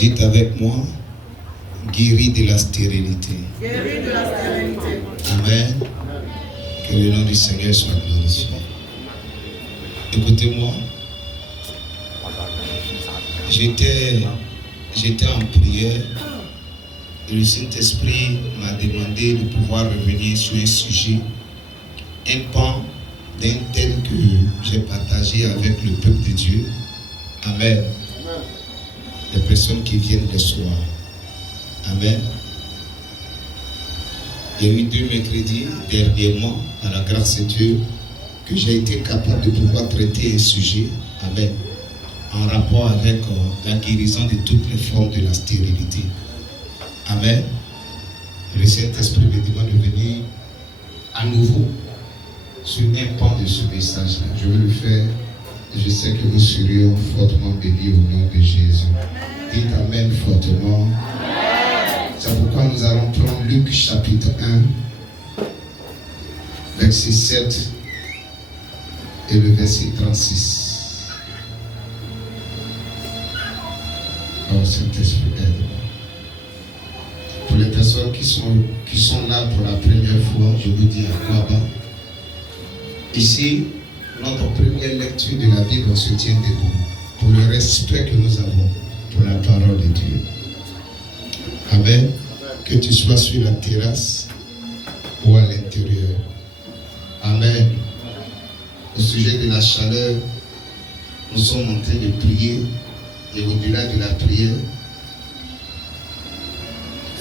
Dites avec moi, guéri de la stérilité. Guéri de la stérilité. Amen. Que le nom du Seigneur soit glorifié. Écoutez-moi. J'étais en prière et le Saint-Esprit m'a demandé de pouvoir revenir sur un sujet, un pan d'un thème que j'ai partagé avec le peuple de Dieu. Amen. Les personnes qui viennent le soir. Amen. Il y a eu 2 mercredis dernièrement, par la grâce de Dieu, que j'ai été capable de pouvoir traiter un sujet. Amen. En rapport avec la guérison de toutes les formes de la stérilité. Amen. Le Saint-Esprit me demande de venir à nouveau sur un pan de ce message-là. Je vais le faire et je sais que nous serions fortement bénis au nom de Jésus. Dites Amen fortement. Amen. C'est pourquoi nous allons prendre Luc chapitre 1, verset 7 et le verset 36. Oh Saint-Esprit, aide-moi. Pour les personnes qui sont là pour la première fois, je vous dis à quoi bas. Ici, notre première lecture de la Bible se tient debout pour le respect que nous avons pour la parole de Dieu. Amen. Que tu sois sur la terrasse ou à l'intérieur. Amen. Au sujet de la chaleur, nous sommes en train de prier. Et au-delà de la prière,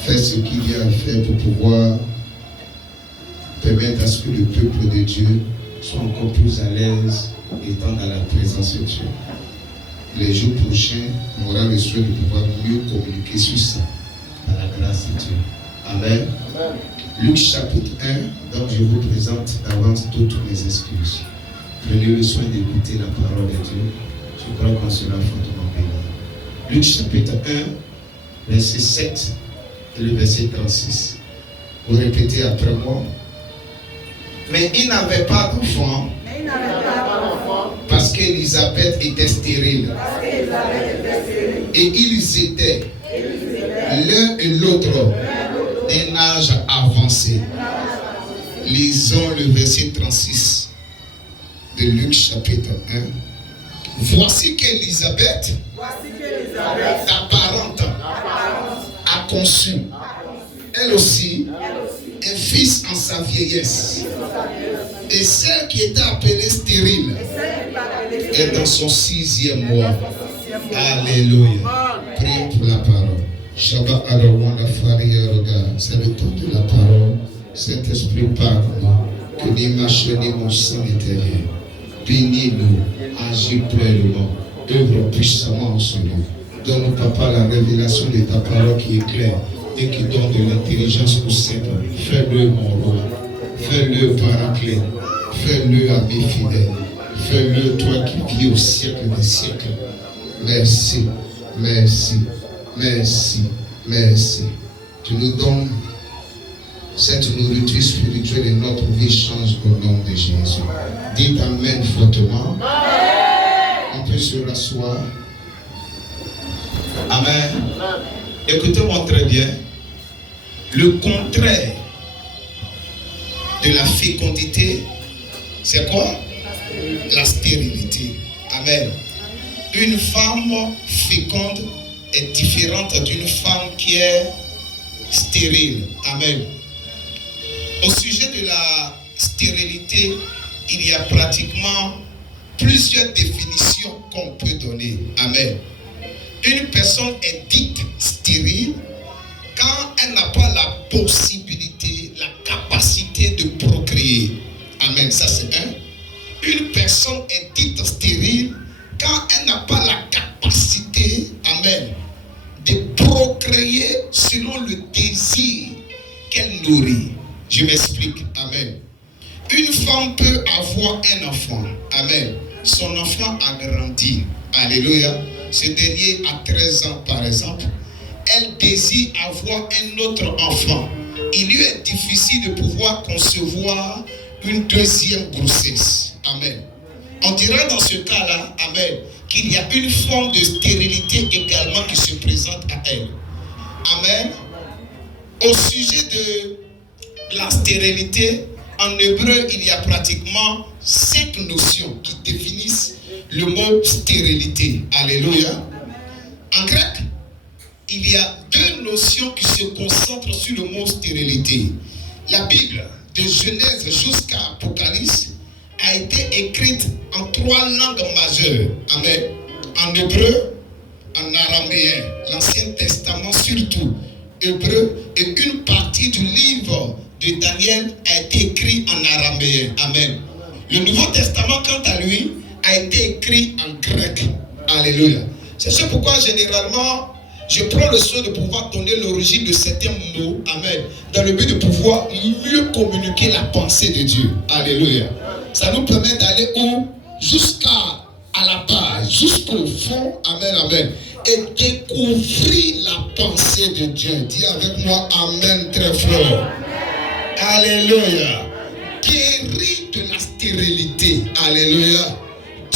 faire ce qu'il y a à faire pour pouvoir permettre à ce que le peuple de Dieu soit encore plus à l'aise étant dans la présence de Dieu. Les jours prochains, on aura le souhait de pouvoir mieux communiquer sur ça, par la grâce de Dieu. Amen. Amen. Luc chapitre 1, donc je vous présente d'avance toutes mes excuses. Prenez le soin d'écouter la parole de Dieu. Je crois qu'on sera fortement béni. Luc chapitre 1, verset 7 et le verset 36. Vous répétez après moi. Mais il n'avait pas d'enfant parce qu'Élisabeth était stérile. Et ils étaient l'un et l'autre d'un âge avancé. Lisons le verset 36 de Luc chapitre 1. Voici qu'Élisabeth, ta parente, a conçu, elle aussi, un fils en sa vieillesse. Et celle qui était appelée stérile est dans son 6e mois. Alléluia. Prions pour la parole. Shabbat Adonai Faria. C'est le temps de la parole. Saint-Esprit, parle-nous. Que l'image de mon sang éternel. Bénis-nous, agis pleinement, œuvre puissamment en ce lieu. Donne-nous, Papa, la révélation de ta parole qui est claire et qui donne de l'intelligence au simple. Fais-le, mon roi. Fais-le, paraclet. Fais-le, ami fidèle. Fais-le, toi qui vis au siècle des siècles. Merci, merci, merci, merci. Tu nous donnes cette nourriture spirituelle et notre vie change au nom de Jésus. Dites Amen fortement. Amen. On peut se rasseoir. Amen. Écoutez-moi très bien. Le contraire de la fécondité, c'est quoi? La stérilité. Amen. Une femme féconde est différente d'une femme qui est stérile. Amen. Au sujet de la stérilité, il y a pratiquement plusieurs définitions qu'on peut donner. Amen. Une personne est dite stérile quand elle n'a pas la possibilité, la capacité de procréer. Amen. Ça c'est un. Une personne est dite stérile quand elle n'a pas la capacité, amen, de procréer selon le désir qu'elle nourrit. Je m'explique. Amen. Une femme peut avoir un enfant. Amen. Son enfant a grandi. Alléluia. Ce dernier a 13 ans par exemple. Elle désire avoir un autre enfant. Il lui est difficile de pouvoir concevoir une deuxième grossesse. Amen. On dira dans ce cas-là, amen, qu'il y a une forme de stérilité également qui se présente à elle. Amen. Au sujet de la stérilité, en hébreu, il y a pratiquement 5 notions qui définissent le mot stérilité. Alléluia. En grec, il y a 2 notions qui se concentrent sur le mot stérilité. La Bible, de Genèse jusqu'à Apocalypse, a été écrite en 3 langues majeures. Amen. En hébreu, en araméen, l'Ancien Testament surtout, hébreu, et une partie du livre de Daniel a été écrit en araméen. Amen. Le Nouveau Testament, quant à lui, a été écrit en grec. Alléluia. C'est pourquoi généralement, je prends le soin de pouvoir donner l'origine de certains mots, amen, dans le but de pouvoir mieux communiquer la pensée de Dieu. Alléluia. Ça nous permet d'aller où? Jusqu'à la base, jusqu'au fond, amen, amen, et découvrir la pensée de Dieu. Dis avec moi, amen, très fort. Alléluia. Guéri de la stérilité. Alléluia.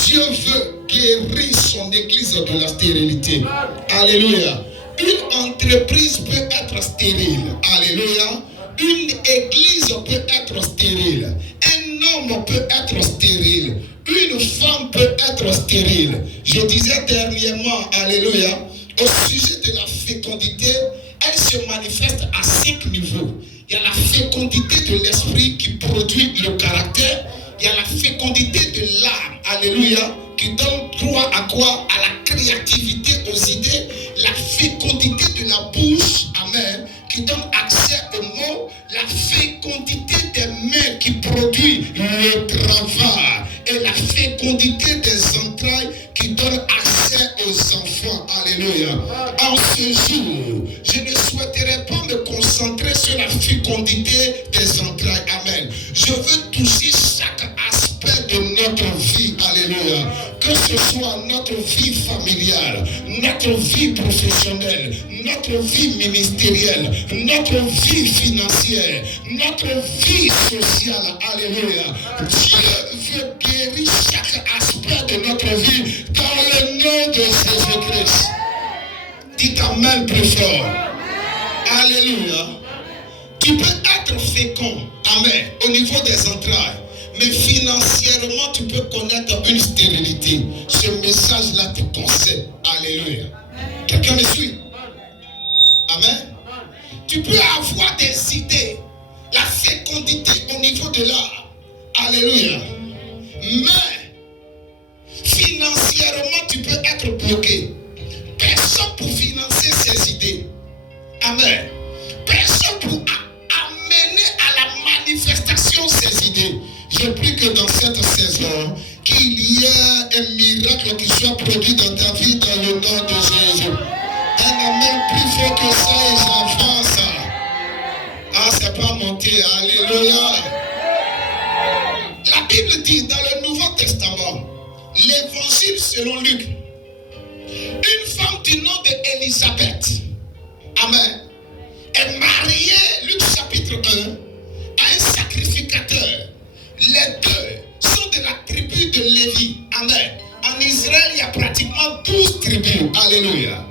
Dieu veut guérir son église de la stérilité. Alléluia. Une entreprise peut être stérile. Alléluia. Une église peut être stérile. Un homme peut être stérile. Une femme peut être stérile. Je disais dernièrement, alléluia, au sujet de la fécondité, elle se manifeste à 5 niveaux. Il y a la fécondité de l'esprit qui produit le caractère. Il y a la fécondité de l'âme, alléluia, qui donne droit à quoi? À la créativité, aux idées. La fécondité de la bouche, amen, qui donne accès aux mots. La fécondité des mains qui produit le travail. Et la fécondité des entrailles qui donne accès aux enfants. Alléluia. En ce jour, je ne souhaiterais pas me concentrer sur la fécondité des entrailles. Amen. Je veux toucher chaque aspect de notre vie. Alléluia. Que ce soit notre vie familiale, notre vie professionnelle, notre vie ministérielle, notre vie financière, notre vie sociale. Alléluia. Dieu veut guérir chaque aspect de notre vie dans le nom de Jésus-Christ. Dites amen plus fort. Alléluia. Tu peux être fécond, amen, au niveau des entrailles. Mais financièrement, tu peux connaître une stérilité. Ce message-là te concerne. Alléluia. Quelqu'un me suit? Amen. Tu peux avoir des idées, la fécondité au niveau de l'art. Alléluia. Mais financièrement, tu peux être bloqué. Personne pour financer ses idées. Amen. Personne pour amener à la manifestation ses idées. Je prie que dans cette saison, qu'il y ait un miracle qui soit produit dans ta vie dans le nom de Jésus. Un amen plus fort que ça et j'avance. Ah, c'est pas monté. Alléluia. La Bible dit dans le Nouveau Testament, l'évangile selon Luc, une femme du nom d'Élisabeth, amen, est mariée, Luc chapitre 1, à un sacrificateur. Les deux sont de la tribu de Lévi. Amen. En Israël, il y a pratiquement 12 tribus. Alléluia.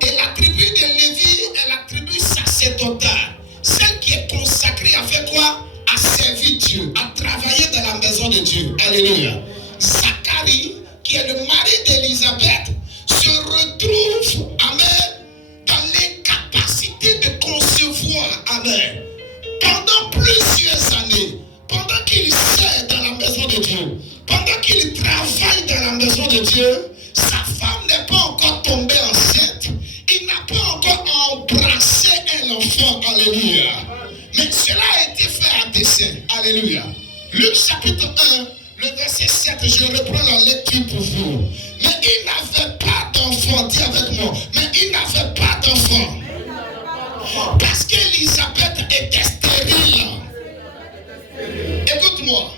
Et la tribu de Lévi est la tribu sacerdotale. Celle qui est consacrée à faire quoi? À servir Dieu, à travailler dans la maison de Dieu. Alléluia. Zacharie, qui est le mari d'Élisabeth, se retrouve, amen, dans l'incapacité de concevoir. Amen. Pendant plusieurs années. Pendant qu'il sert dans la maison de Dieu, pendant qu'il travaille dans la maison de Dieu, sa femme n'est pas encore tombée enceinte. Il n'a pas encore embrassé un enfant. Alléluia. Mais cela a été fait à dessein. Alléluia. Luc chapitre 1, le verset 7, je reprends la lecture pour vous. Mais il n'avait pas d'enfant. Dis avec moi. Mais il n'avait pas d'enfant. Parce qu'Élisabeth était stérile. Écoute-moi,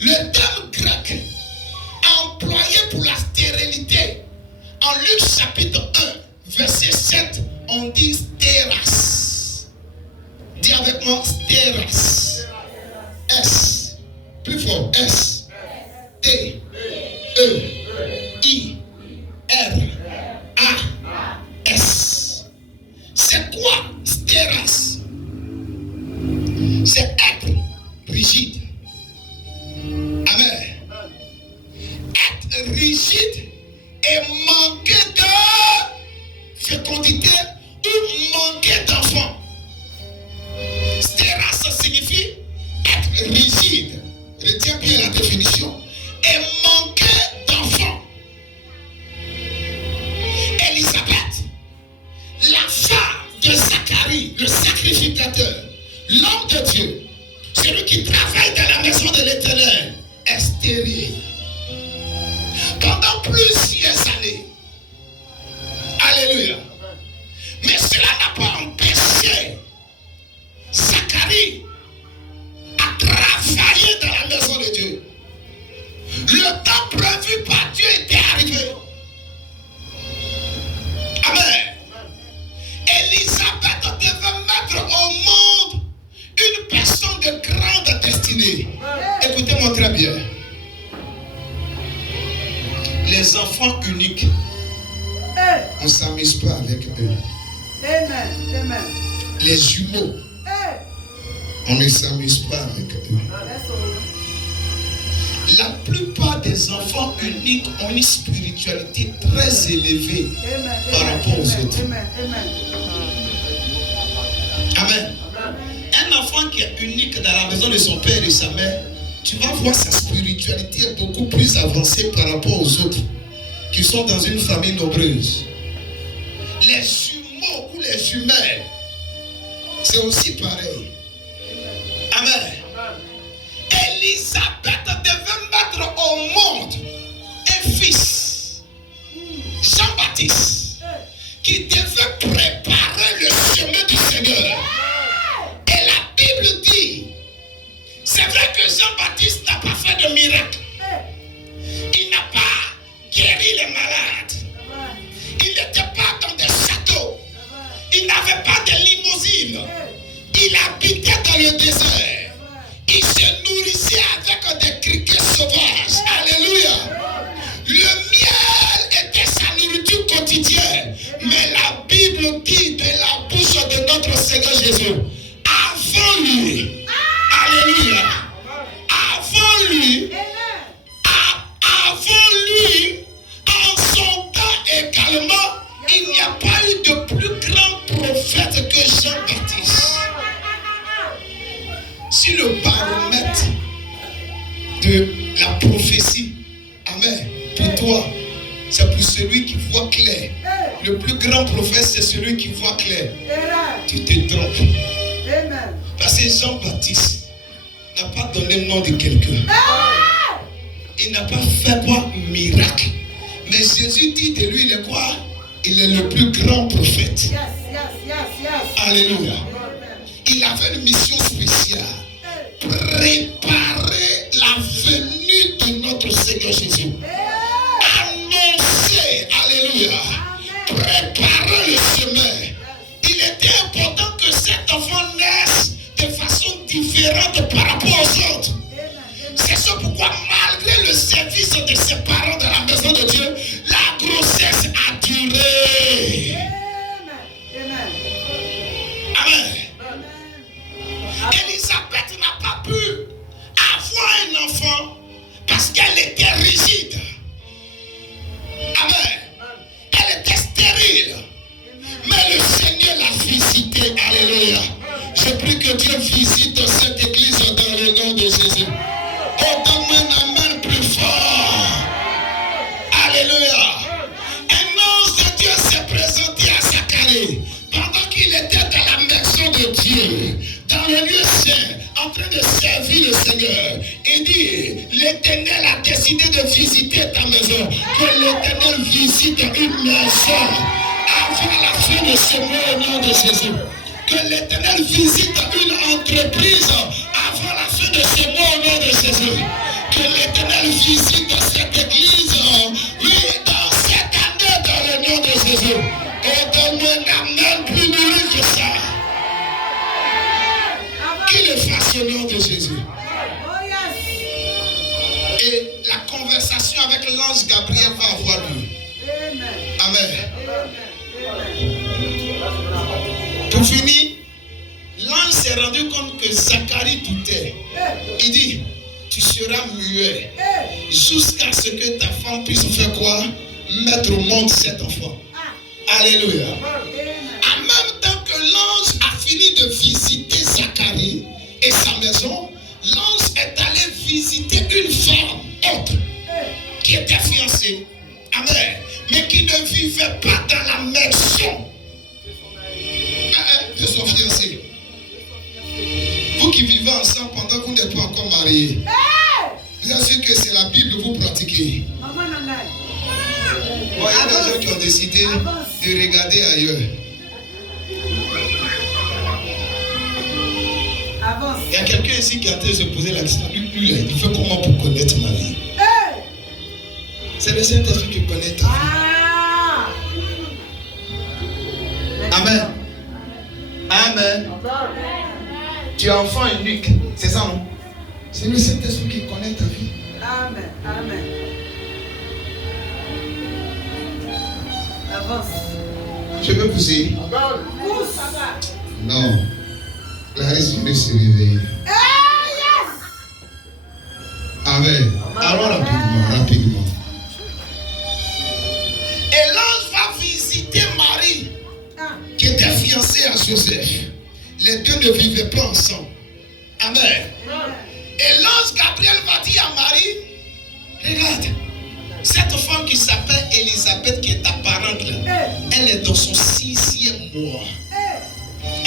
le terme grec employé pour la stérilité en Luc chapitre 1, verset 7, on dit stéras. Dis avec moi stéras. S. Plus fort. S. T. E. I. C'est quoi stéras? C'est être rigide. Amen. Être rigide et manquer de fécondité ou manquer d'enfants. Stéras, ça signifie être rigide. Retiens bien la définition. Et manquer d'enfants. Élisabeth, la femme de Zacharie, le sacrificateur, l'homme de Dieu, celui qui travaille dans la maison de l'Éternel, est stérile. Pendant plusieurs années. Alléluia. Mais cela n'a pas empêché Zacharie à travailler dans la maison de Dieu. Le temps prévu par Dieu était arrivé. Amen. Élisabeth devait mettre au monde une personne de grande destinée. Écoutez-moi très bien. Les enfants uniques, on ne s'amuse pas avec eux. Amen. Les jumeaux, on ne s'amuse pas avec eux. La plupart des enfants uniques ont une spiritualité très élevée par rapport aux autres. Amen. Un enfant qui est unique dans la maison de son père et sa mère, tu vas voir sa spiritualité est beaucoup plus avancée par rapport aux autres qui sont dans une famille nombreuse. Les jumeaux ou les jumelles, c'est aussi pareil. Amen. Élisabeth devait mettre au monde un fils, Jean-Baptiste, qui devait préparer le chemin du Seigneur. Et la Bible dit, c'est vrai que Jean-Baptiste n'a pas fait de miracle. Il n'a pas guéri les malades. Il n'était pas dans des châteaux. Il n'avait pas de limousine. Il habitait dans le désert. Il se nourrissait avec des criquets sauvages. Alléluia. Le miel était sa nourriture quotidienne. Mais la Bible dit de la bouche de notre Seigneur Jésus, avant lui, alléluia, avant lui, en son temps également, il n'y a pas eu de plus grand prophète que Jean-Baptiste. Si le baromètre de la prophétie, amen, pour toi, c'est pour celui qui voit clair. Le plus grand prophète, c'est celui qui voit clair. Tu te trompes. Parce que Jean-Baptiste n'a pas donné le nom de quelqu'un. Il n'a pas fait quoi? Miracle. Mais Jésus dit de lui, il est quoi? Il est le plus grand prophète. Alléluia. Il avait une mission spéciale. Préparer la venue de notre Seigneur Jésus. Annoncer, alléluia. Préparer le chemin. Il était important que cet enfant naisse de façon différente par rapport aux autres. C'est ça pourquoi, malgré le service de ses parents dans la maison de Dieu, la grossesse a duré. Amen. Élisabeth n'a pas pu avoir un enfant parce qu'elle était rigide. Amen. Elle était stérile. Mais le Seigneur l'a visitée. Alléluia. Je prie que Dieu visite cette église dans le nom de Jésus. Oh, donne-moi un amen plus fort. Alléluia. Un ange de Dieu s'est présenté à Zacharie pendant qu'il était dans la maison de Dieu, dans le lieu saint, en train de servir le Seigneur. Il dit, l'Éternel a décidé de visiter ta maison. Que l'Éternel visite une maison avant la fin de ce mois au nom de Jésus. Que l'Éternel visite une entreprise avant la fin de ce mois au nom de Jésus. Que l'Éternel visite cette église, oui, dans cette année dans le nom de Jésus. Et donne-moi un amen plus nourri que ça. Qu'il le fasse au nom de Jésus. Et la conversation avec l'ange Gabriel va avoir lieu. Amen. Pour finir, l'ange s'est rendu compte que Zacharie doutait. Il dit, tu seras muet jusqu'à ce que ta femme puisse faire quoi? Mettre au monde cet enfant. Alléluia. En même temps que l'ange a fini de visiter Zacharie et sa maison, l'ange est allé visiter une femme autre qui était fiancée. Amen. Mais qui ne vivait pas dans la maison de son fiancé. Vous qui vivez ensemble pendant que vous n'êtes pas encore mariés, vous êtes sûr que c'est la Bible que vous pratiquez. Bon, il y a des gens qui ont décidé de regarder ailleurs. Il y a quelqu'un ici qui a en train de se poser la question. Lui, il fait comment pour connaître ma vie? C'est le Saint-Esprit qui connaît ta vie. Amen. Amen. Tu es enfant unique. C'est ça, non? C'est le Saint-Esprit qui connaît ta vie. Amen. Amen. Avance. Je peux pousser? Pousse. Non. Clarisse vient de se réveiller. Amen. Alors rapidement. Et l'ange va visiter Marie, qui était fiancée à Joseph. Les deux ne vivaient pas ensemble. Amen. Et l'ange Gabriel va dire à Marie, regarde, cette femme qui s'appelle Élisabeth, qui est ta parente, elle est dans son 6e mois.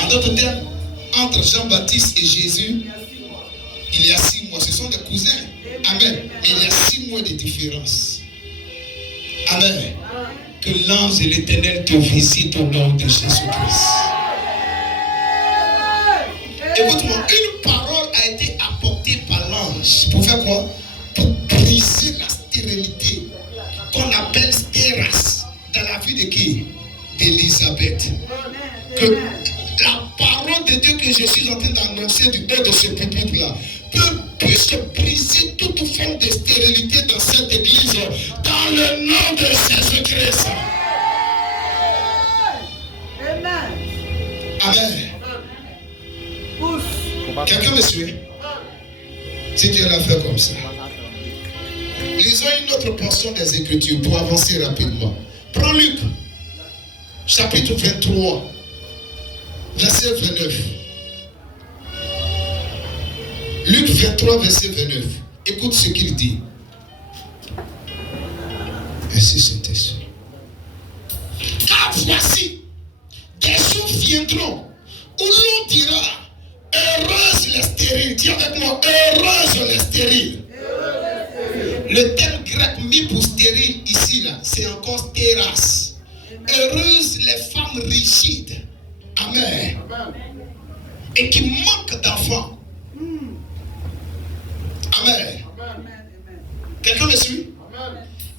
En d'autres termes, entre Jean-Baptiste et Jésus, il y a 6 mois. Ce sont des cousins. Amen. Mais il y a 6 mois de différence. Amen. Que l'ange de l'Éternel te visite au nom de Jésus-Christ. Écoute-moi, une parole a été apportée par l'ange. Pour faire quoi? Pour briser la stérilité qu'on appelle stéras dans la vie de qui? D'Élisabeth. Que la parole de Dieu que je suis en train d'annoncer du haut de ce pupitre-là puisse briser toute forme de stérilité dans cette église dans le nom de Jésus-Christ. Amen. Quelqu'un me suit? Si tu l'as fait comme ça. Lisons une autre portion des Écritures pour avancer rapidement. Prends Luc, chapitre 23, verset 29. Luc 23, verset 29. Écoute ce qu'il dit. Merci Saint-Esprit. Car voici, des jours viendront où l'on dira, heureuses les stériles. Dis avec moi, heureuses les stériles. Le terme grec mis pour stérile ici, là, c'est encore stéras. Heureuses les femmes rigides. Amen. Et qui manquent d'enfants. Amen. Quelqu'un me suit?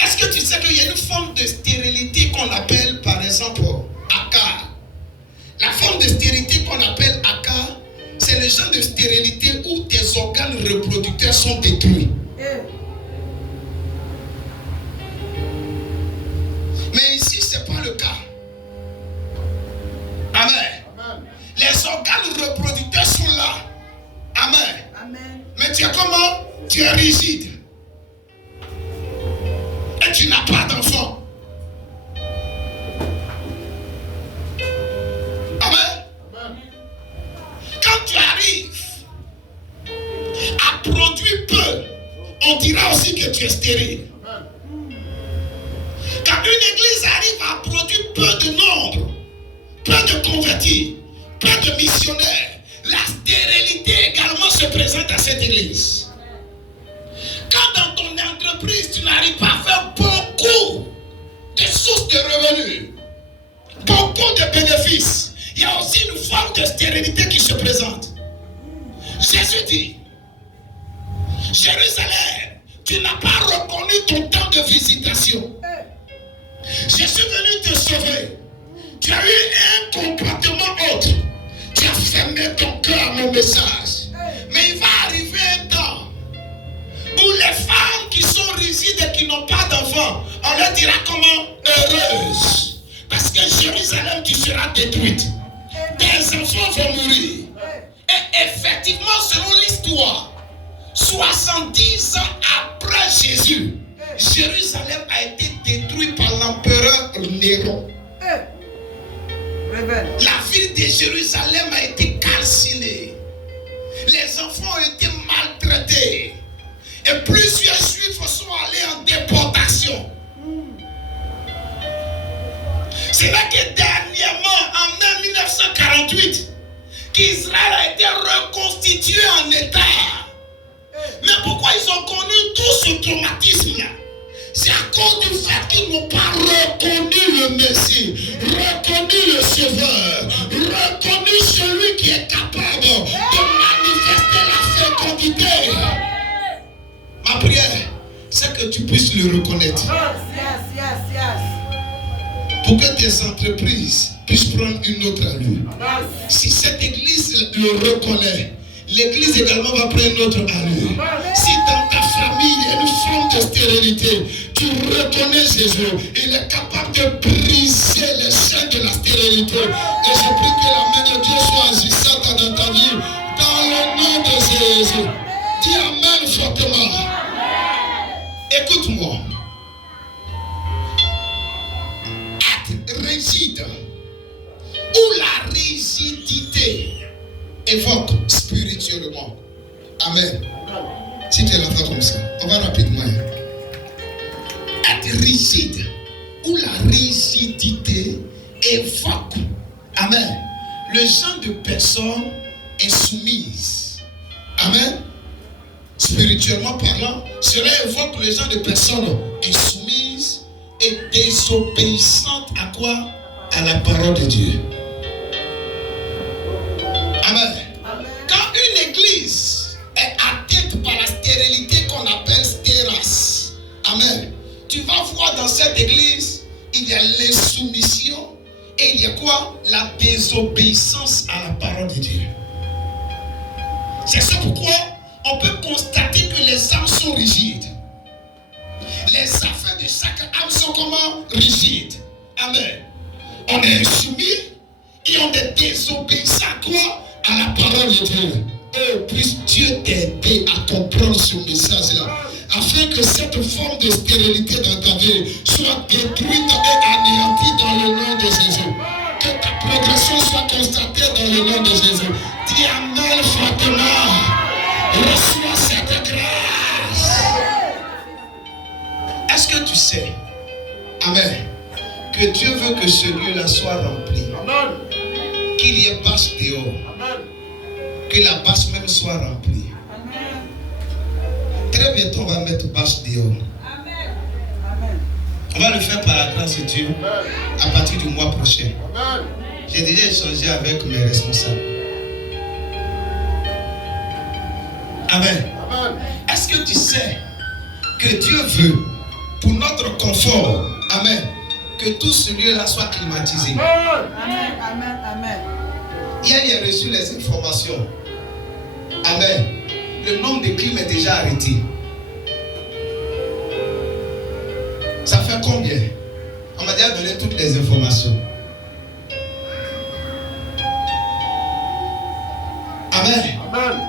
Est-ce que tu sais qu'il y a une forme de stérilité qu'on appelle par exemple Akar? La forme de stérilité qu'on appelle Akar, c'est le genre de stérilité où tes organes reproducteurs sont détruits. Mais ici, ce n'est pas le cas. Amen. Les organes reproducteurs sont là. Amen. Mais tu es comment? Tu es rigide. Et tu n'as pas d'enfant. Amen. Quand tu arrives à produire peu, on dira aussi que tu es stérile. Quand une église arrive à produire peu de nombre, peu de convertis, peu de missionnaires, la stérilité également se présente à cette église. Quand dans ton entreprise, tu n'arrives pas à faire beaucoup de sources de revenus, beaucoup de bénéfices, il y a aussi une forme de stérilité qui se présente. Jésus dit, Jérusalem, tu n'as pas reconnu ton temps de visitation. Je suis venu te sauver. Tu as eu un comportement autre. Tu as fermé ton cœur à mon message. Mais il va arriver un temps où les femmes qui sont rigides et qui n'ont pas d'enfants, on leur dira comment? Heureuses. Parce que Jérusalem, tu seras détruite. tes enfants vont mourir. Et effectivement, selon l'histoire, 70 ans après Jésus, Jérusalem a été détruite par l'empereur Néron. La ville de Jérusalem a été calcinée. Les enfants ont été maltraités. Et plusieurs juifs sont allés en déportation. C'est là que dernièrement, en mai 1948, qu'Israël a été reconstitué en État. Mais pourquoi ils ont connu tout ce traumatisme-là? C'est à cause du fait qu'ils n'ont pas reconnu le Messie, reconnu le Sauveur, reconnu celui qui est capable de manifester la fécondité. Ma prière, c'est que tu puisses le reconnaître. Pour que tes entreprises puissent prendre une autre allure. Si cette église le reconnaît, l'église également va prendre une autre allure. Si dans ta famille il y a une forme de stérilité, tu reconnais Jésus. Il est capable de briser les chaînes de la stérilité. Et je prie que la main de Dieu soit agissante dans ta vie. Dans le nom de Jésus. Dis Amen fortement. Écoute-moi. Être rigide ou la rigidité évoque spirituellement. Amen. Si tu es là comme ça, on va rapidement. Être rigide ou la rigidité évoque, amen, le genre de personne insoumise. Amen. Spirituellement parlant, cela évoque le genre de personnes insoumises et désobéissantes à quoi? À la parole de Dieu. Amen. Quand une église est atteinte par la stérilité qu'on appelle stéras, amen, tu vas voir dans cette église, il y a l'insoumission et il y a quoi? La désobéissance à la parole de Dieu. C'est ça pourquoi on peut constater que les âmes sont rigides. Les affaires de chaque âme sont comment? Rigides. Amen. On est insoumis et on est désobéissant à quoi? À la parole de Dieu. Et puisse Dieu t'aider à comprendre ce message-là, afin que cette forme de stérilité dans ta vie soit détruite et anéantie dans le nom de Jésus. Que ta progression soit constatée dans le nom de Jésus. Dis Amen fortement. Reçois cette grâce. Est-ce que tu sais, amen, que Dieu veut que ce lieu-là soit rempli? Amen. Qu'il y ait bâche dehors. Amen. Que la bâche même soit remplie. Amen. Très bientôt, on va mettre bâche dehors. Amen. Amen. On va le faire par la grâce de Dieu. Amen. À partir du mois prochain. Amen. J'ai déjà échangé avec mes responsables. Amen. Amen. Est-ce que tu sais que Dieu veut, pour notre confort, amen, que tout ce lieu-là soit climatisé? Amen. Amen. Amen. Hier, j'ai reçu les informations. Amen. Le nombre de clim est déjà arrêté. Ça fait combien? On m'a déjà donné toutes les informations. Amen. Amen.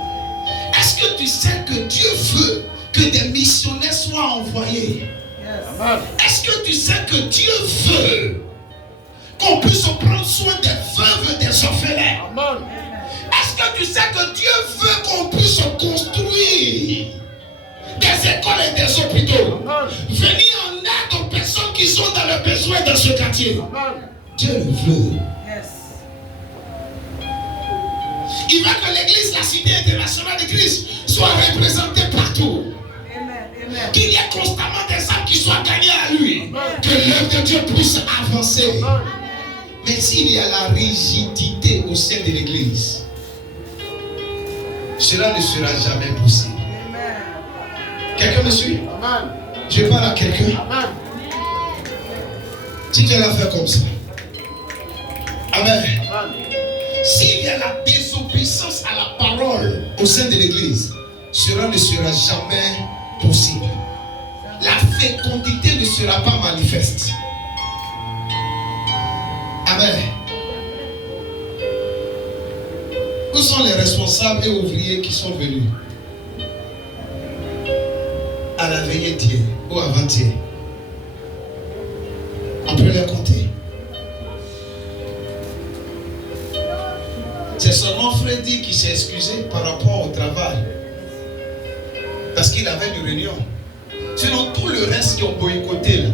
Est-ce que tu sais que Dieu veut que des missionnaires soient envoyés? Yes. Est-ce que tu sais que Dieu veut qu'on puisse prendre soin des veuves et des orphelins? Amen. Est-ce que tu sais que Dieu veut qu'on puisse construire des écoles et des hôpitaux? Amen. Venir en aide aux personnes qui sont dans le besoin dans ce quartier? Amen. Dieu le veut. Yes. Il veut que l'église, la cité internationale de Christ, soit représentée partout. Amen. Qu'il y ait constamment des âmes qui soient gagnées à lui. Amen. Que l'œuvre de Dieu puisse avancer. Amen. Mais s'il y a la rigidité au sein de l'église, cela ne sera jamais possible. Amen. Quelqu'un me suit? Amen. Je parle à quelqu'un. Amen. Si tu l'as fait comme ça. Amen. Amen. S'il y a la désobéissance à la parole au sein de l'église, cela ne sera jamais possible. La fécondité ne sera pas manifeste. Amen. Où sont les responsables et ouvriers qui sont venus à la veillée d'hier ou avant-hier? On peut les compter. C'est seulement Freddy qui s'est excusé par rapport au travail. Parce qu'il avait une réunion. Sinon, tout le reste qui ont boycotté, là,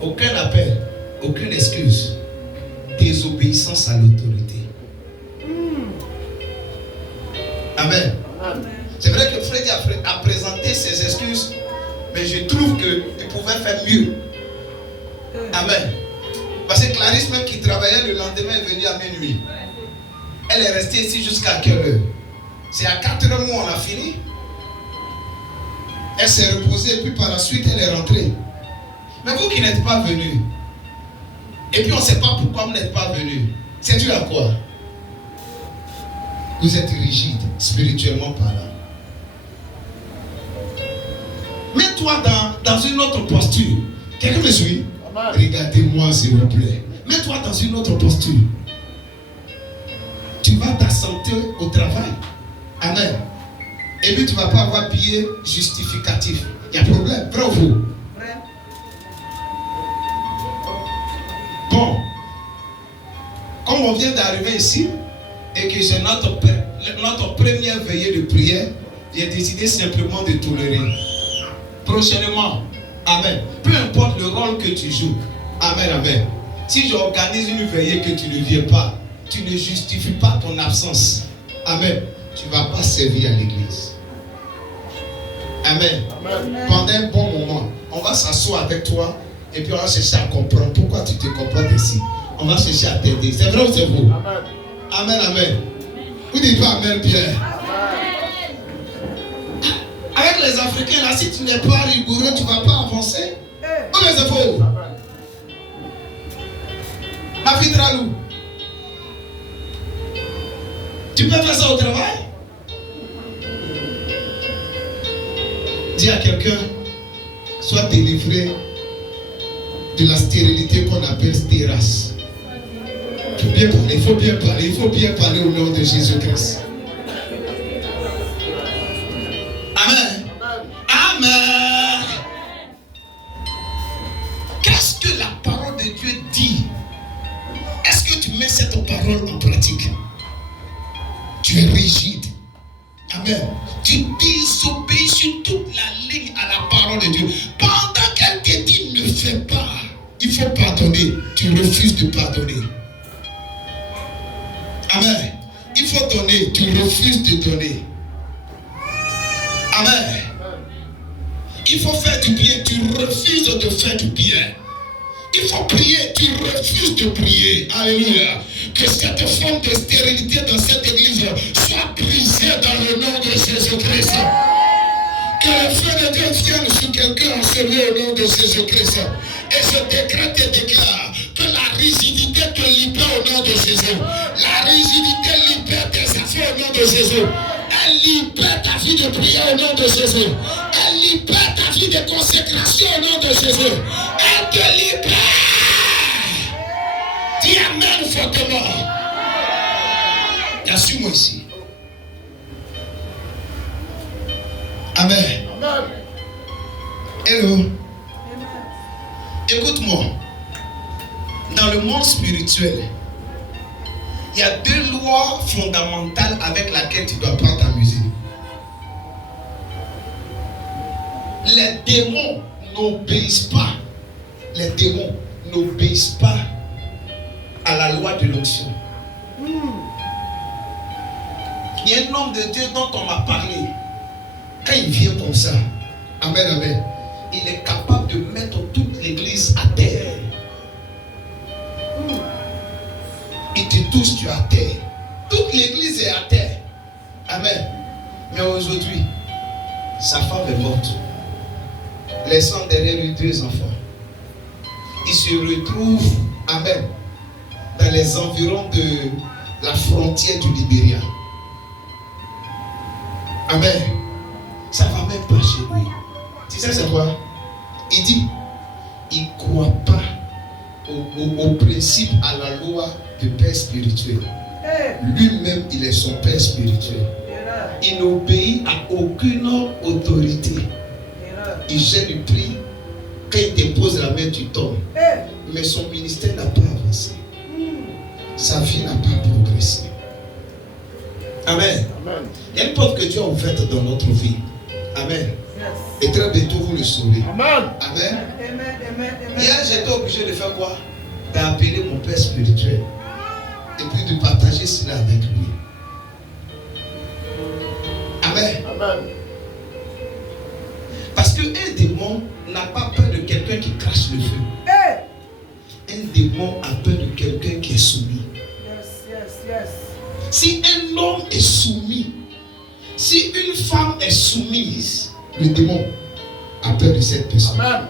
aucun appel, aucune excuse. Désobéissance à l'autorité. Amen. C'est vrai que Freddy a présenté ses excuses, mais je trouve qu'il pouvait faire mieux. Amen. Parce que Clarisse, même qui travaillait le lendemain, est venue à minuit. Elle est restée ici jusqu'à quelle heure? C'est à 4 heures où on a fini. Elle s'est reposée et puis par la suite elle est rentrée. Mais vous qui n'êtes pas venus, et puis on ne sait pas pourquoi vous n'êtes pas venus, c'est dû à quoi? Vous êtes rigide, spirituellement parlant. Mets-toi dans une autre posture. Quelqu'un me suit? Regardez-moi s'il vous plaît. Mets-toi dans une autre posture. Tu vas t'assenter au travail. Amen. Et puis tu ne vas pas avoir billet justificatif. Il y a problème. Vrai ou faux? Bon. Comme on vient d'arriver ici et que c'est notre première veillée de prière, j'ai décidé simplement de tolérer. Prochainement, amen. Peu importe le rôle que tu joues, amen, amen. Si j'organise une veillée que tu ne viens pas, tu ne justifies pas ton absence, amen, tu ne vas pas servir à l'église. Amen. Amen. Pendant un bon moment, on va s'asseoir avec toi et puis on va chercher à comprendre pourquoi tu te comportes ainsi. On va chercher à t'aider. C'est vrai ou c'est faux? Amen. Amen, amen. Vous dites pas amen, Pierre? Amen. Avec les Africains, là, si tu n'es pas rigoureux, tu ne vas pas avancer. Ou bien c'est faux? Ma fille Dralou, tu peux faire ça au travail? Dis à quelqu'un, sois délivré de la stérilité qu'on appelle stéras. Il faut bien parler au nom de Jésus-Christ. Amen. Amen. Qu'est-ce que la parole de Dieu dit? Est-ce que tu mets cette parole en pratique? Tu es rigide. Amen. Tu désobéis sur toute la ligne à la parole de Dieu. Pendant qu'elle te dit ne fais pas, il faut pardonner. Tu refuses de pardonner. Amen. Il faut donner. Tu refuses de donner. Amen. Il faut faire du bien. Tu refuses de faire du bien. Il faut prier. Tu refuses de prier. Alléluia. Que cette forme de stérilité dans cette église soit brisée dans le nom de Jésus-Christ. Que le feu de Dieu vienne sur quelqu'un en ce lieu au nom de Jésus-Christ. Et je décrète et déclare que la rigidité te libère au nom de Jésus. La rigidité libère tes affaires au nom de Jésus. Elle libère ta vie de prière au nom de Jésus. Elle libère ta vie de consécration au nom de Jésus. Elle te libère. Dis amen fortement. Assure-moi ici. Amen. Amen. Hello. Écoute-moi. Dans le monde spirituel, il y a 2 lois fondamentales avec lesquelles tu dois pas t'amuser. Les démons n'obéissent pas. Les démons n'obéissent pas à la loi de l'onction. Il y a un homme de Dieu dont on m'a parlé. Quand il vient comme ça, amen, amen, il est capable de mettre toute l'église à terre. Il te touche, tu es à terre. Toute l'église est à terre. Amen. Mais aujourd'hui, sa femme est morte, laissant derrière lui 2 enfants. Il se retrouve, amen, dans les environs de la frontière du Libéria. Amen. Ça ne va même pas chez lui. Tu sais c'est quoi? Il dit, il ne croit pas au principe, à la loi de paix spirituelle. Lui-même, il est son père spirituel. Il n'obéit à aucune autorité. Il gère le prix. Quand il dépose la main, tu tombes. Mais son ministère n'a pas avancé. Sa vie n'a pas progressé. Amen. Il y a une porte que Dieu a ouverte dans notre vie. Amen. Et très bientôt, vous le saurez. Amen. Hier, j'étais obligé de faire quoi? D'appeler mon père spirituel. Et puis de partager cela avec lui. Amen. Parce qu'un démon n'a pas peur de quelqu'un qui crache le feu. Un démon a peur de quelqu'un qui est soumis. Si un homme est soumis, si une femme est soumise, le démon a peur de cette personne. Amen.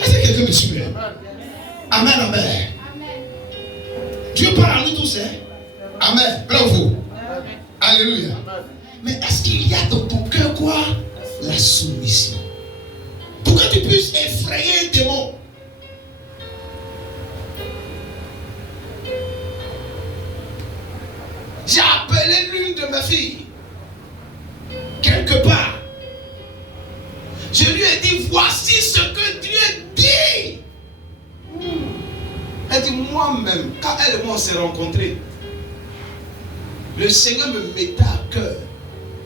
Est-ce que quelqu'un me suit? Amen. Dieu parle à nous tous, hein? Amen. Bravo. Alléluia. Mais est-ce qu'il y a dans ton cœur quoi? La soumission. Pour que tu puisses effrayer un démon. J'ai appelé l'une de mes filles. Quelque part. Je lui ai dit, voici ce que Dieu dit. Elle dit, moi-même, quand elle et moi on s'est rencontrés, le Seigneur me mettait à cœur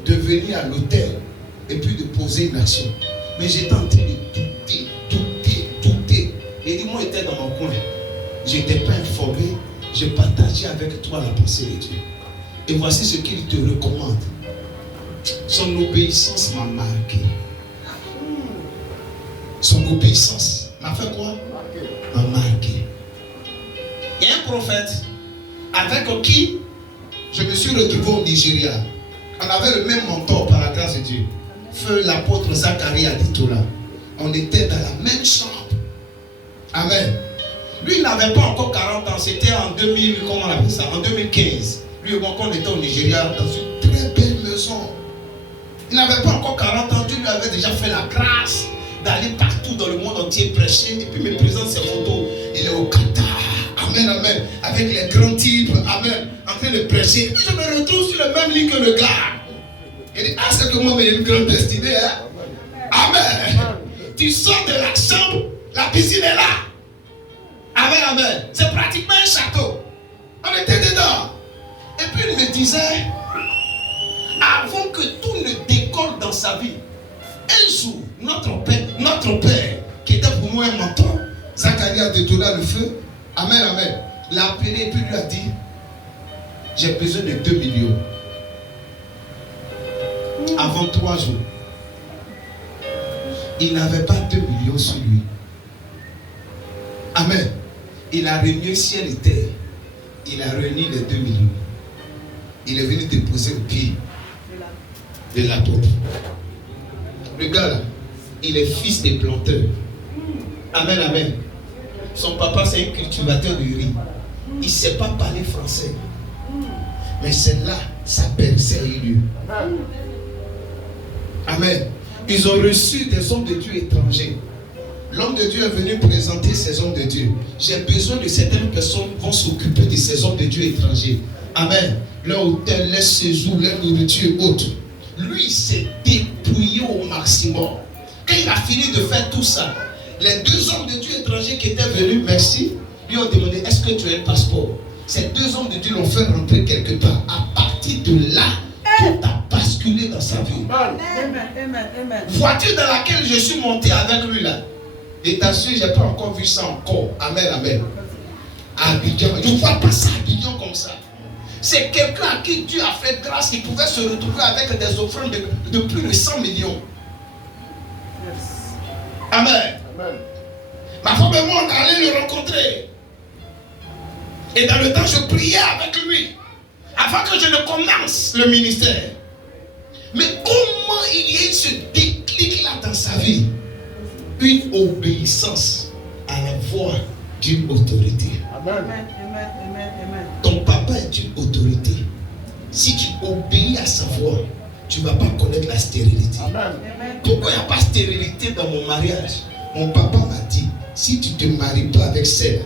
de venir à l'hôtel et puis de poser une action. Mais j'étais en train de douter. Et dit, moi j'étais dans mon coin. Je n'étais pas informé. Je partageais avec toi la pensée de Dieu. Et voici ce qu'il te recommande. Son obéissance m'a marqué. Son obéissance m'a fait quoi? M'a marqué. Il y a un prophète avec qui je me suis retrouvé au Nigeria. On avait le même mentor par la grâce de Dieu. Feu l'apôtre Zacharie Aditola. On était dans la même chambre. Amen. Lui, il n'avait pas encore 40 ans. C'était en 2000, comment on appelle ça? En 2015. Lui, quand on était au Nigeria, dans une très belle maison. Il n'avait pas encore 40 ans. Dieu lui avait déjà fait la grâce d'aller partout dans le monde entier prêcher. Et puis, me présente ses photos. Il est au Qatar. Amen. Avec les grands types. Amen. En train de prêcher. Et puis, je me retrouve sur le même lit que le gars. Il dit, ah, c'est que moi, j'ai une grande destinée. Hein? Amen. Tu sors de la chambre, la piscine est là. Amen. C'est pratiquement un château. On était dedans. Et puis il me disait, avant que tout ne décolle dans sa vie, un jour, notre père, qui était pour moi un mentor, Zacharie a détourné le feu. Amen. L'a appelé et puis lui a dit, j'ai besoin de 2 millions. Avant 3 jours. Il n'avait pas 2 millions sur lui. Amen. Il a remis ciel et terre. Il a réuni les 2 millions. Il est venu déposer au pied de l'apôtre. Le gars là, il est fils des planteurs. Amen. Son papa c'est un cultivateur de riz. Il ne sait pas parler français. Mais c'est là, sa bercère a eu lieu. Amen. Ils ont reçu des hommes de Dieu étrangers. L'homme de Dieu est venu présenter ces hommes de Dieu. J'ai besoin de certaines personnes qui vont s'occuper de ces hommes de Dieu étrangers. Amen. Leur hôtel, leur séjour, leur nourriture et autres. Lui, il s'est dépouillé au maximum. Quand il a fini de faire tout ça, les 2 hommes de Dieu étrangers qui étaient venus, merci, lui ont demandé, est-ce que tu as un passeport? Ces 2 hommes de Dieu l'ont fait rentrer quelque part. À partir de là, tout a basculé dans sa vie. Amen. Voiture dans laquelle je suis monté avec lui là. Et t'assure, je n'ai pas encore vu ça encore. Amen. Abidjan. Je ne vois pas ça Abidjan comme ça. C'est quelqu'un à qui Dieu a fait grâce, qui pouvait se retrouver avec des offrandes de plus de 100 millions. Amen. Ma femme et moi, on allait le rencontrer. Et dans le temps, je priais avec lui. Avant que je ne commence le ministère. Mais comment il y a eu ce déclic là dans sa vie? Une obéissance à la voix d'une autorité. Amen. Ton papa est une autorité. Si tu obéis à sa voix, tu ne vas pas connaître la stérilité. Amen. Pourquoi il n'y a pas de stérilité dans mon mariage? Mon papa m'a dit, si tu ne te maries pas avec celle,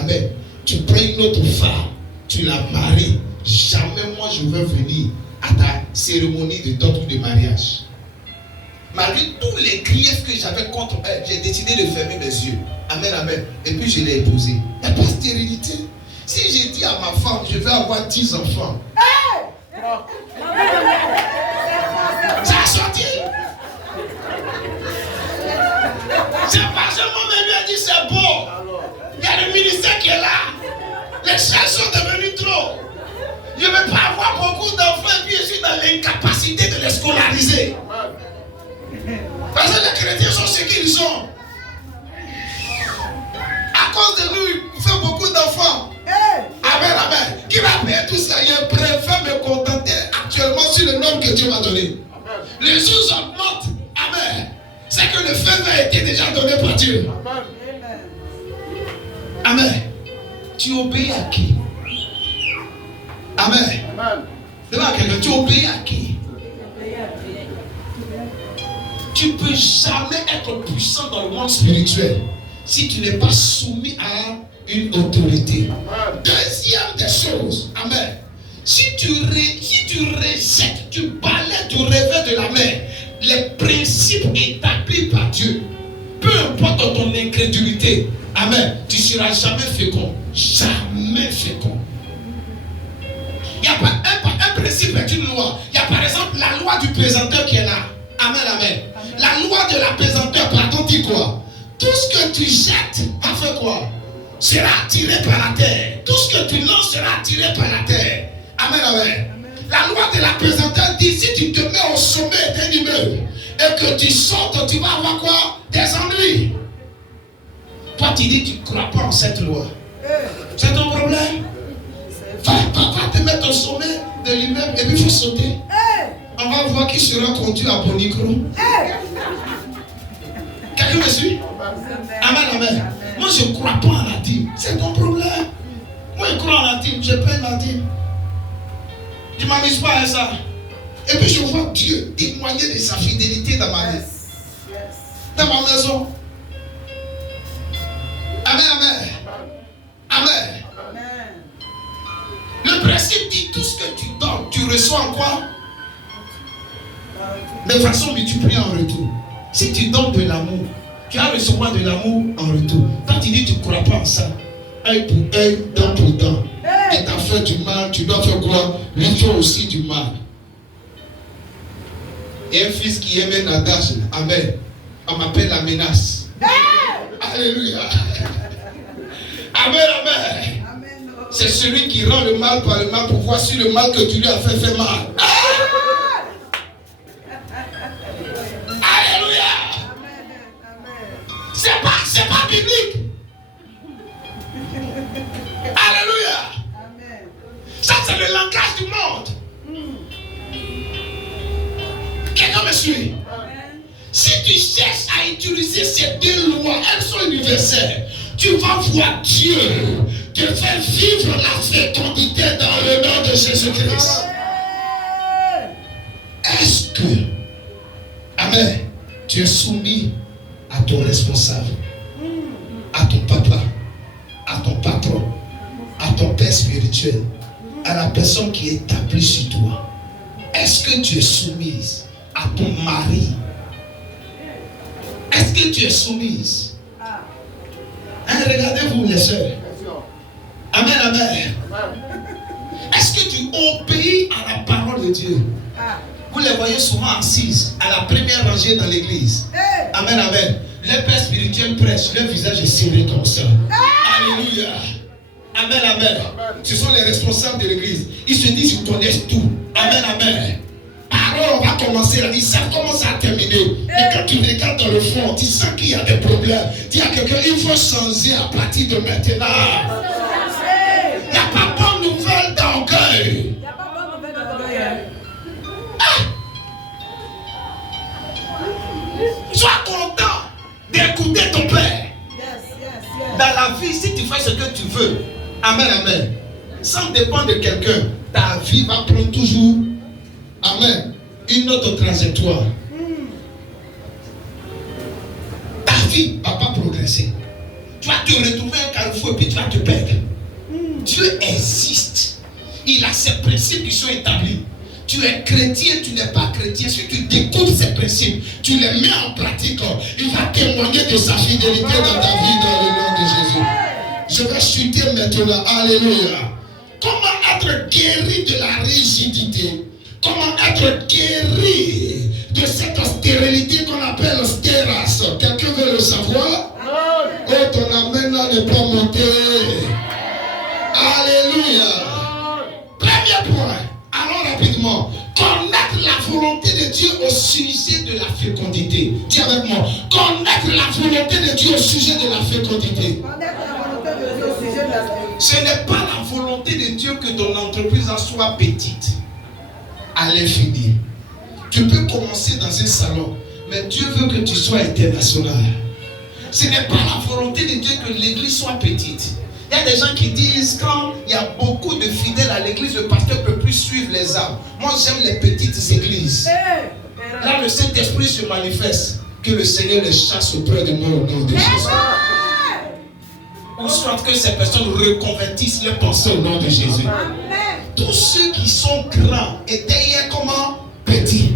Amen. Tu prends une autre femme, tu la maries. Jamais moi je veux venir à ta cérémonie de dot ou de mariage. Malgré tous les griefs que j'avais contre elle, j'ai décidé de fermer mes yeux. Amen, amen. Et puis je l'ai épousée. Il n'y a pas de stérilité. Si j'ai dit à ma femme, je vais avoir 10 enfants. Ça a sorti. C'est parce que moi-même lui a dit c'est bon. Il y a le ministère qui est là. Les charges sont devenues trop. Je ne vais pas avoir beaucoup d'enfants et puis je suis dans l'incapacité de les scolariser. Parce que les chrétiens sont ce qu'ils sont. À cause de lui, il fait beaucoup d'enfants. Amen, amen. Qui va payer tout ça? Je préfère me contenter actuellement sur le nom que Dieu m'a donné. Les choses augmentent. Amen. C'est que le feu a été déjà donné par Dieu. Amen. Tu obéis à qui? Amen. Demande à quelqu'un, tu obéis à qui? Tu ne peux jamais être puissant dans le monde spirituel si tu n'es pas soumis à une autorité. Deuxième des choses, amen. Si tu rejettes, tu balayes du revers de la mer les principes établis par Dieu, peu importe ton incrédulité, amen, tu ne seras jamais fécond. Jamais fécond. Il y a pas un principe est une loi. Il y a par exemple la loi du pesanteur qui est là. Amen, amen. La loi de la pesanteur, pardon, dit quoi? Tout ce que tu jettes, a fait quoi? Sera attiré par la terre. Tout ce que tu lances sera attiré par la terre. Amen, amen. La loi de la pesanteur dit si tu te mets au sommet d'un immeuble et que tu sautes, tu vas avoir quoi? Des ennuis. Toi, tu dis tu ne crois pas en cette loi. C'est ton problème. Va te mettre au sommet de l'immeuble et puis il faut sauter. On va voir qui sera conduit à Bonicro. Quelqu'un me suit? Amen, amen. Moi, je ne crois pas en la dîme. C'est ton problème. Moi, je crois en la dîme. Je paye ma dîme. Je ne m'amuse pas à ça. Et puis, je vois Dieu témoigner de sa fidélité dans ma vie. Dans ma maison. Amen, amen. Amen. Le principe dit tout ce que tu donnes, tu reçois en quoi? De façon multipliée en retour. Si tu donnes de l'amour, tu vas recevoir de l'amour en retour. Quand tu dis tu ne crois pas en ça, œil pour œil, dent pour dent. Et tu as fait du mal, tu dois faire quoi? Lui fait aussi du mal. Et un fils qui aime un adage, amen, on m'appelle la menace. Alléluia. Amen, amen. C'est celui qui rend le mal par le mal pour voir si le mal que tu lui as fait mal. Alléluia. C'est pas biblique. Alléluia. Ça c'est le langage du monde. Quelqu'un me suit? Si tu cherches à utiliser ces deux lois, elles sont universelles. Tu vas voir Dieu te faire vivre la fécondité dans le nom de Jésus-Christ. Est-ce que, amen, tu es soumis à ton responsable, à ton papa, à ton patron, à ton père spirituel, à la personne qui est établie sur toi? Est-ce que tu es soumise à ton mari? Est-ce que tu es soumise? Hein, regardez-vous les soeurs. Amen, amen. Est-ce que tu obéis à la parole de Dieu? Vous les voyez souvent assises à la première rangée dans l'église. Amen, amen. Les pères spirituels prêchent, leur visage est serré comme ça. Alléluia. Amen, amen. Ce sont les responsables de l'église. Ils se disent qu'ils connaissent tout. Amen, amen. Alors on va commencer là, ils savent comment ça a terminé. Et quand tu regardes dans le fond, tu sens qu'il y a des problèmes. Dis à quelqu'un, il faut changer à partir de maintenant. Il n'y a pas bonne nouvelle d'orgueil. Sois content d'écouter ton père. Dans la vie, si tu fais ce que tu veux, amen, amen, sans dépendre de quelqu'un, ta vie va prendre toujours, amen, une autre trajectoire. Ta vie ne va pas progresser. tu vas te retrouver à un carrefour et puis tu vas te perdre. Dieu existe. Il a ses principes qui sont établis. Tu es chrétien, tu n'es pas chrétien. Si tu découvres ces principes, tu les mets en pratique, il va témoigner de sa fidélité dans ta vie dans le nom de Jésus. Je vais chuter maintenant. Alléluia. Comment être guéri de la rigidité? Comment être guéri de cette stérilité qu'on appelle stéras? Quelqu'un veut le savoir? Oh, ton amen là n'est pas monté. Alléluia. Premier point. Allons rapidement. Connaître la volonté de Dieu au sujet de la fécondité. Dis avec moi. Connaître la volonté de Dieu au sujet de la fécondité. Ce n'est pas la volonté de Dieu que ton entreprise soit petite à l'infini. Tu peux commencer dans un salon, mais Dieu veut que tu sois international. Ce n'est pas la volonté de Dieu que l'église soit petite. Il y a des gens qui disent quand il y a beaucoup de fidèles à l'église, le pasteur ne peut plus suivre les âmes. Moi j'aime les petites églises. Là le Saint-Esprit se manifeste. Que le Seigneur les chasse auprès de moi au nom de Jésus. Ou soit que ces personnes reconvertissent leurs pensées au nom de Jésus. Tous ceux qui sont grands étaient hier comment? Petits.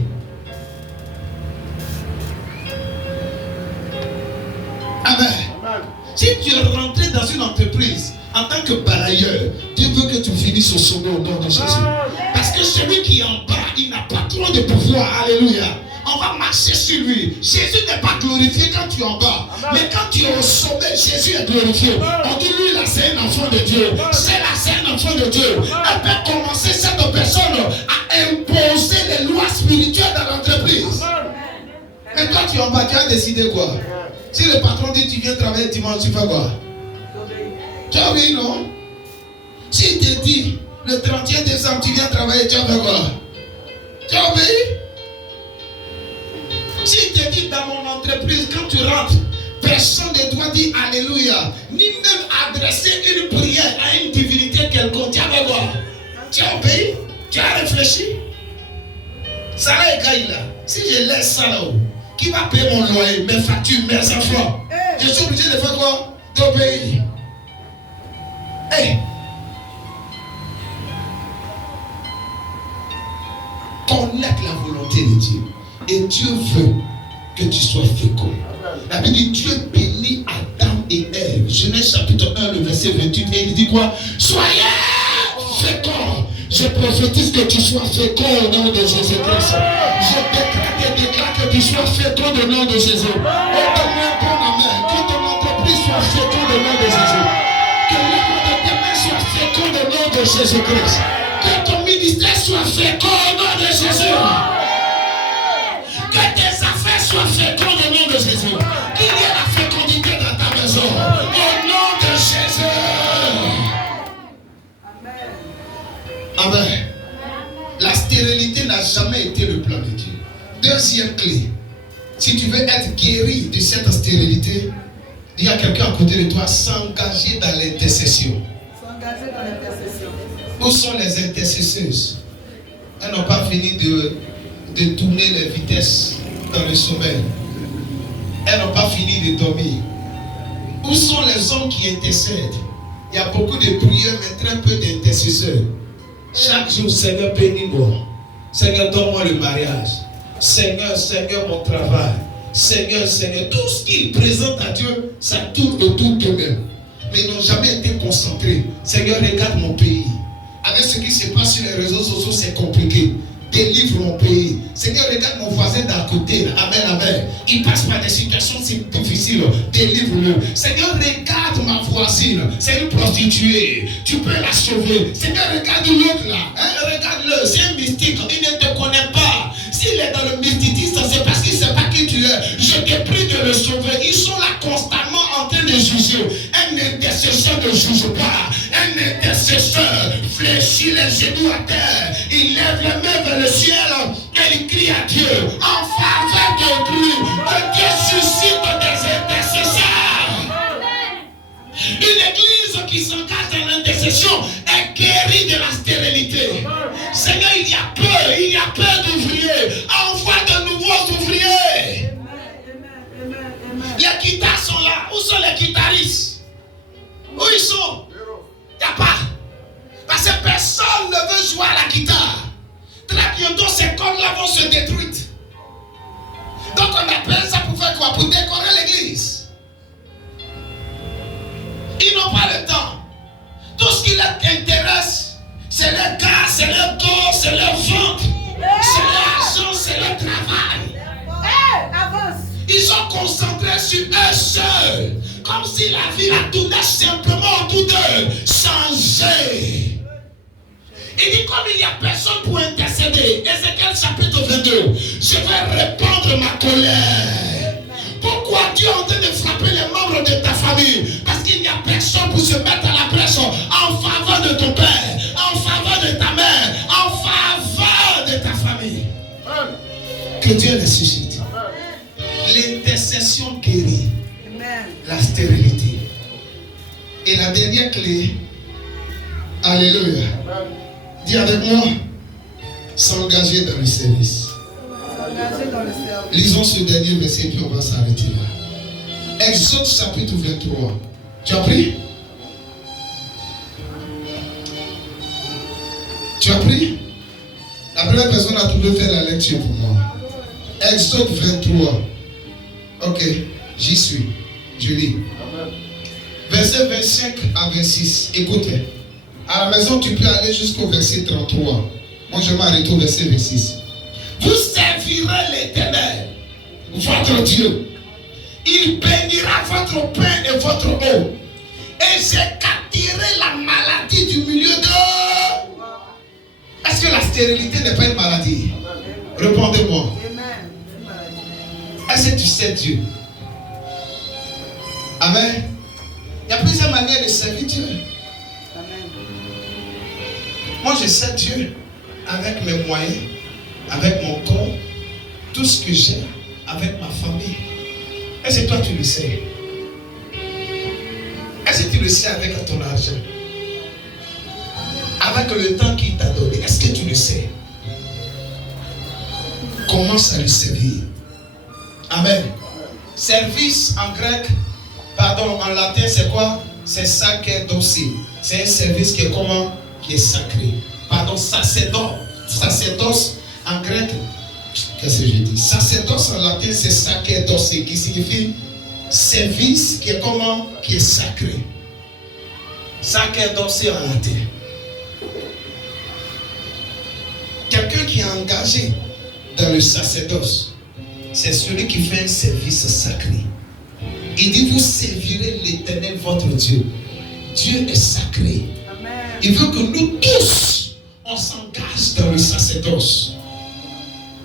Amen. Si tu es rentré dans une entreprise en tant que balayeur, Dieu veut que tu finisses au sommet au nom de Jésus. Parce que celui qui est en bas, il n'a pas trop de pouvoir. Alléluia. On va marcher sur lui. Jésus n'est pas glorifié quand tu es en bas. Mais quand tu es au sommet, Jésus est glorifié. On dit lui là, c'est un enfant de Dieu. C'est là, c'est un enfant de Dieu. Elle peut commencer cette personne à imposer les lois spirituelles dans l'entreprise. Mais quand tu es en bas, tu as décidé quoi? Si le patron dit tu viens travailler dimanche, tu fais quoi? Tu as oublié, non? S'il te dit le 31 décembre, tu viens travailler, tu as fait quoi? Tu as oublié? S'il te dit dans mon entreprise, quand tu rentres, personne ne doit dire Alléluia, ni même adresser une prière à une divinité quelconque. Tu as fait quoi? Tu as obéi? Tu as réfléchi? Ça là est gaï là. Si je laisse ça là-haut, qui va payer mon loyer, mes factures, mes enfants? Je suis obligé de faire quoi? D'obéir. Hey. Connaître la volonté de Dieu. Et Dieu veut que tu sois fécond. La Bible dit Dieu bénit Adam et Ève. Genèse chapitre 1, le verset 28. Et il dit quoi? Soyez féconds. Je prophétise que tu sois fécond au nom de Jésus-Christ. Je déclare que tu sois fécond au nom de Jésus. Et donne-moi un bon amen. Que ton entreprise soit féconde au nom de Jésus. Que l'œuvre de tes mains soit féconde au nom de Jésus-Christ. Que ton ministère soit fécond au nom de Jésus. Que tes affaires soient fécondes au nom de Jésus. Qu'il y ait la fécondité dans ta maison. Au nom de Jésus. Amen. La stérilité n'a jamais été le plan de Dieu. Deuxième clé. Si tu veux être guéri de cette stérilité, il y a quelqu'un à côté de toi, s'engager dans l'intercession. S'engager dans l'intercession. Où sont les intercesseuses? Elles n'ont pas fini de tourner les vitesses dans le sommeil. Elles n'ont pas fini de dormir. Où sont les hommes qui intercèdent? Il y a beaucoup de prières, mais très peu d'intercesseurs. Chaque jour, Seigneur, bénis-moi. Seigneur, donne-moi le mariage. Seigneur, Seigneur, mon travail. Seigneur, Seigneur, tout ce qu'ils présentent à Dieu, ça tourne autour d'eux-mêmes. Mais ils n'ont jamais été concentrés. Seigneur, regarde mon pays. Avec ce qui se passe sur les réseaux sociaux, c'est compliqué. Délivre mon pays. Seigneur, regarde mon voisin d'à côté. Amen, amen. Il passe par des situations si difficiles. Délivre-le. Seigneur, regarde ma voisine. C'est une prostituée. Tu peux la sauver. Seigneur, regarde l'autre là. Regarde-le. C'est un mystique. Il ne te connaît pas. S'il est dans le mysticisme, c'est parce qu'il ne sait pas qui tu es. Je te prie de le sauver. Ils sont là constamment en train de juger. Un intercesseur ne juge pas. Un intercesseur fléchit les genoux à terre. Il lève les mains vers le ciel et il crie à Dieu en faveur de lui. Que Dieu suscite des intercesseurs. Une église qui s'engage dans l'intercession est guérie de la stérilité. Seigneur, il y a peur d'ouvriers. Envoie de nouveaux ouvriers. Les guitares sont là. Où sont les guitaristes? Où ils sont? Il n'y a pas. Parce que personne ne veut jouer à la guitare. Très bientôt, ces cordes-là vont se détruire. Donc on appelle ça pour faire quoi? Pour décorer l'église. Ils n'ont pas le temps. Tout ce qui les intéresse, c'est le gars, c'est le dos, c'est le ventre, c'est l'argent, c'est le travail. Avance. Ils sont concentrés sur eux seuls. Comme si la vie la tournait simplement autour d'eux. Changer. Il dit comme il n'y a personne pour intercéder. Ézéchiel chapitre 22. Je vais répandre ma colère. Pourquoi Dieu est en train de frapper les membres de ta famille? Parce qu'il n'y a personne pour se mettre à la presse en faveur de ton père, en faveur de ta mère, en faveur de ta famille. Que Dieu les suscite. L'intercession guérit. La stérilité. Et la dernière clé, alléluia. Dis avec moi, s'engager dans le service. Lisons ce dernier verset puis on va s'arrêter là. Exode chapitre 23. Tu as pris? Tu as pris? La première personne a trouvé faire la lecture pour moi. Exode 23. Ok, j'y suis. Je lis. Verset 25 à 26. Écoutez. À la maison, tu peux aller jusqu'au verset 33. Moi, je m'arrête au verset 26. Vous servirez l'Éternel, votre Dieu. Il bénira votre pain et votre eau. Et j'écarterai la maladie du milieu de... Est-ce que la stérilité n'est pas une maladie? Répondez-moi. Est-ce que tu sais Dieu? Amen. Il y a plusieurs manières de servir Dieu. Moi, je sais Dieu avec mes moyens, avec mon corps, tout ce que j'ai, avec ma famille. Est-ce que toi, tu le sais? Est-ce que tu le sais avec ton argent? Avec le temps qu'il t'a donné, est-ce que tu le sais? Commence à le servir. Amen. Service en grec, pardon, en latin, c'est quoi? C'est sacerdoce. C'est un service qui est comment? Qui est sacré. Pardon, sacerdoce. Sacerdoce en grec, qu'est-ce que j'ai dit? Sacerdoce en latin, c'est sacerdoce, qui signifie service qui est comment? Qui est sacré. Sacerdoce en latin. Quelqu'un qui est engagé dans le sacerdoce, c'est celui qui fait un service sacré. Il dit, vous servirez l'Éternel votre Dieu. Dieu est sacré. Il veut que nous tous, on s'engage dans le sacerdoce.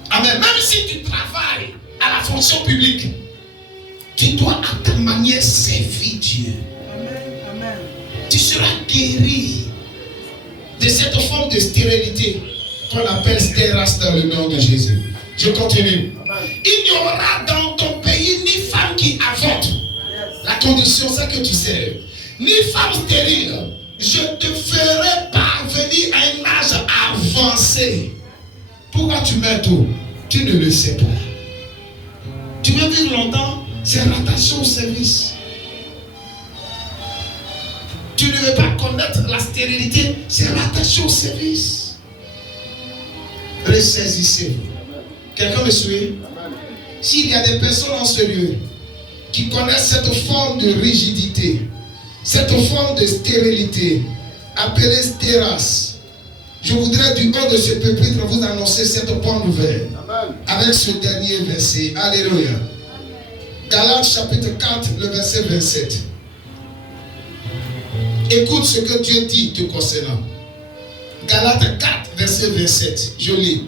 Amen. Même si tu travailles à la fonction publique, tu dois à ta manière servir Dieu. Amen. Tu seras guéri de cette forme de stérilité qu'on appelle stéras dans le nom de Jésus. Je continue. Il n'y aura dans ton pays ni femme qui avorte. La condition, c'est que tu sers. Ni femme stérile. Je te ferai parvenir à un âge avancé. Pourquoi tu mets tout? Tu ne le sais pas. Tu veux vivre longtemps? C'est rattaché au service. Tu ne veux pas connaître la stérilité? C'est rattaché au service. Ressaisissez-vous. Quelqu'un me suit? S'il y a des personnes en ce lieu qui connaissent cette forme de rigidité, cette forme de stérilité, appelée stéras, je voudrais du haut de ce pupitre vous annoncer cette bonne nouvelle. Amen. Avec ce dernier verset. Alléluia. Galates chapitre 4, le verset 27. Écoute ce que Dieu dit te concernant. Galates 4, verset 27. Je lis.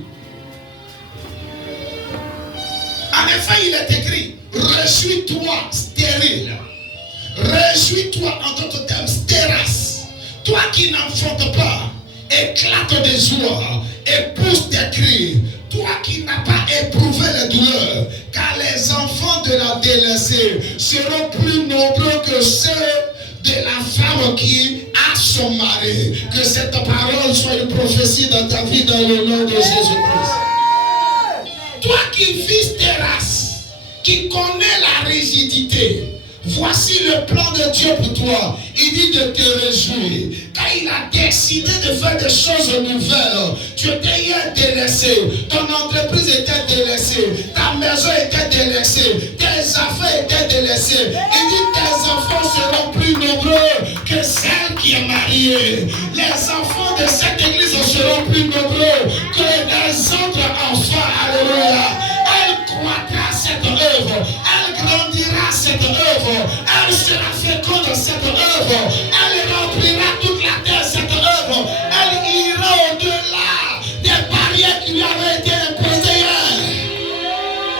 En effet, il est écrit, réjouis-toi, stérile. Réjouis-toi, en d'autres termes, stéras. Toi qui n'enfantes pas, éclate de joie et pousse des cris. Toi qui n'as pas éprouvé les douleurs, car les enfants de la délaissée seront plus nombreux que ceux de la femme qui a son mari. Que cette parole soit une prophétie dans ta vie dans le nom de Jésus-Christ. Toi qui vis tes races, qui connais la rigidité, Voici le plan de Dieu pour toi. Il dit de te réjouir. Quand il a décidé de faire des choses nouvelles, tu étais hier délaissé. Ton entreprise était délaissée. Ta maison était délaissée. Tes affaires étaient délaissées. Il dit tes enfants seront plus nombreux que celle qui est mariée. Les enfants de cette église seront plus nombreux que les autres enfants. Alléluia. Elle croîtra cette œuvre. Elle grandira cette œuvre. Elle sera féconde cette œuvre. Elle remplira toute la terre cette œuvre. Elle ira au-delà des barrières qui lui avaient été imposées hier.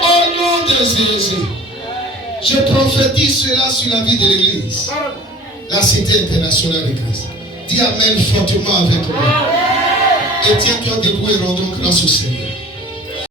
Au nom de Jésus, je prophétise cela sur la vie de l'église. La cité internationale de Christ. Dis Amen fortement avec moi. Et tiens-toi debout et rendons grâce au Seigneur.